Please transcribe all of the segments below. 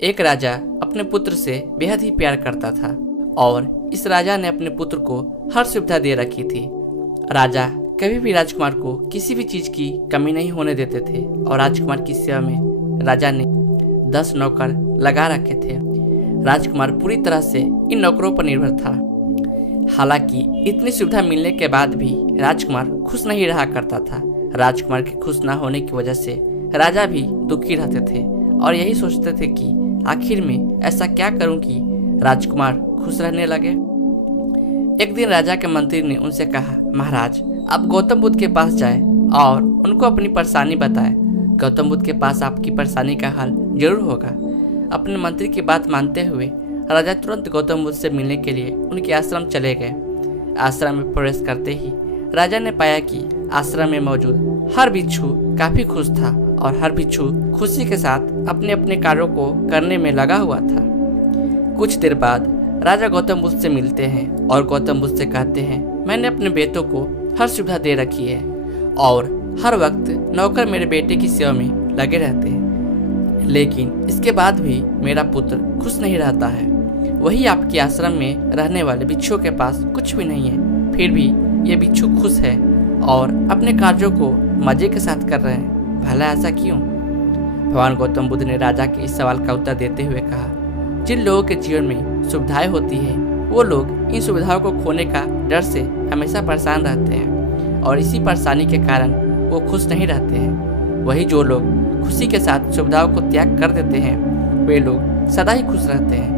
एक राजा अपने पुत्र से बेहद ही प्यार करता था और इस राजा ने अपने पुत्र को हर सुविधा दे रखी थी। राजा कभी भी राजकुमार को किसी भी चीज की कमी नहीं होने देते थे और राजकुमार की सेवा में राजा ने 10 नौकर लगा रखे थे। राजकुमार पूरी तरह से इन नौकरों पर निर्भर था। हालांकि इतनी सुविधा मिलने के बाद भी राजकुमार खुश नहीं रहा करता था। राजकुमार के खुश ना होने की वजह से राजा भी दुखी रहते थे और यही सोचते थे कि आखिर में ऐसा क्या करूं कि राजकुमार खुश रहने लगे। एक दिन राजा के मंत्री ने उनसे कहा, महाराज आप गौतम बुद्ध के पास जाएं और उनको अपनी परेशानी बताएं। गौतम बुद्ध के पास आपकी परेशानी का हल जरूर होगा। अपने मंत्री की बात मानते हुए राजा तुरंत गौतम बुद्ध से मिलने के लिए उनके आश्रम चले गए। आश्रम में प्रवेश करते ही राजा ने पाया कि आश्रम में मौजूद हर भिक्षु काफी खुश था और हर भिक्षु खुशी के साथ अपने अपने कार्यों को करने में लगा हुआ था। कुछ देर बाद राजा गौतम बुद्ध से मिलते हैं और गौतम बुद्ध से कहते हैं, मैंने अपने बेटों को हर सुविधा दे रखी है और हर वक्त नौकर मेरे बेटे की सेवा में लगे रहते हैं, लेकिन इसके बाद भी मेरा पुत्र खुश नहीं रहता है। वही आपके आश्रम में रहने वाले भिक्षुओं के पास कुछ भी नहीं है, फिर भी ये भिक्षु खुश है और अपने कार्यों को मजे के साथ कर रहे हैं। भला ऐसा क्यों? भगवान गौतम बुद्ध ने राजा के इस सवाल का उत्तर देते हुए कहा, जिन लोगों के जीवन में सुविधाएं होती है वो लोग इन सुविधाओं को खोने का डर से हमेशा परेशान रहते हैं और इसी परेशानी के कारण वो खुश नहीं रहते हैं। वही जो लोग खुशी के साथ सुविधाओं को त्याग कर देते हैं वे लोग सदा ही खुश रहते हैं।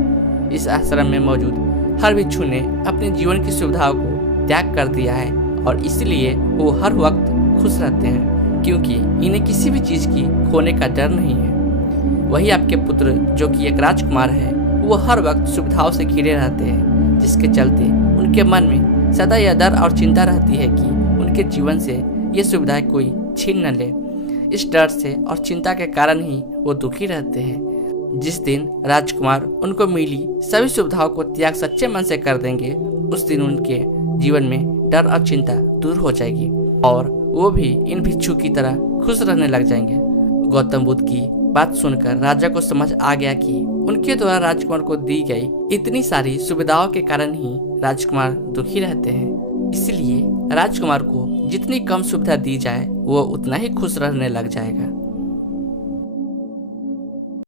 इस आश्रम में मौजूद हर भिक्षु ने अपने जीवन की सुविधाओं को त्याग कर दिया है और इसलिए वो हर वक्त खुश रहते हैं, क्योंकि इन्हें किसी भी चीज की खोने का डर नहीं है। वही आपके पुत्र जो कि एक राजकुमार है, वो हर वक्त सुविधाओं से घिरे रहते हैं, जिसके चलते उनके मन में सदा यह डर और चिंता रहती है कि उनके जीवन से ये सुविधाएं कोई छीन न ले। इस डर से और चिंता के कारण ही वो दुखी रहते हैं। जिस दिन राजकुमार उनको मिली सभी सुविधाओं को त्याग सच्चे मन से कर देंगे, उस दिन उनके जीवन में डर और चिंता दूर हो जाएगी और वो भी इन भिक्षु की तरह खुश रहने लग जाएंगे। गौतम बुद्ध की बात सुनकर राजा को समझ आ गया कि उनके द्वारा राजकुमार को दी गई इतनी सारी सुविधाओं के कारण ही राजकुमार दुखी रहते हैं। इसलिए राजकुमार को जितनी कम सुविधा दी जाए वो उतना ही खुश रहने लग जाएगा।